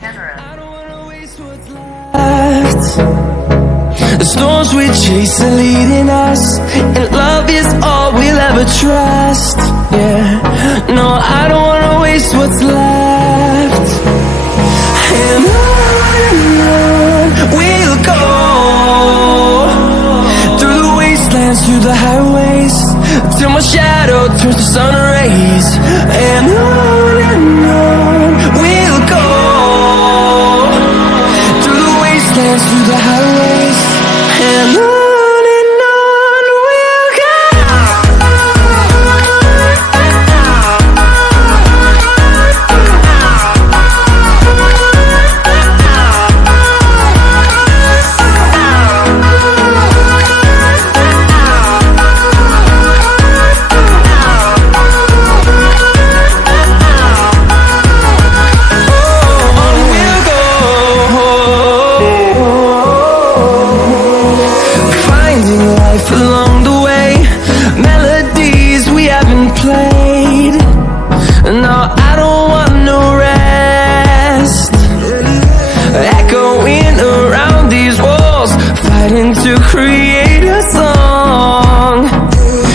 Camera. The storms we chase are leading us, and love is all we'll ever trust. Yeah, no, I don't wanna waste what's left. And on we'll go, through the wastelands, through the highways, till my shadow turns to sun rays. And on we'll go, through the wastelands, through the highways, and on we'll go. Along the way, melodies we haven't played. No, I don't want no rest. Echoing around these walls, fighting to create a song.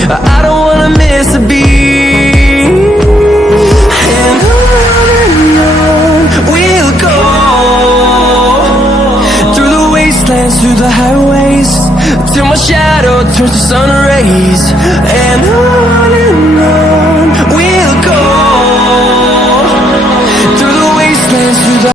I don't wanna miss a beat. And on we'll go, through the wastelands, through the highways, till my shadow turns to sun rays. And on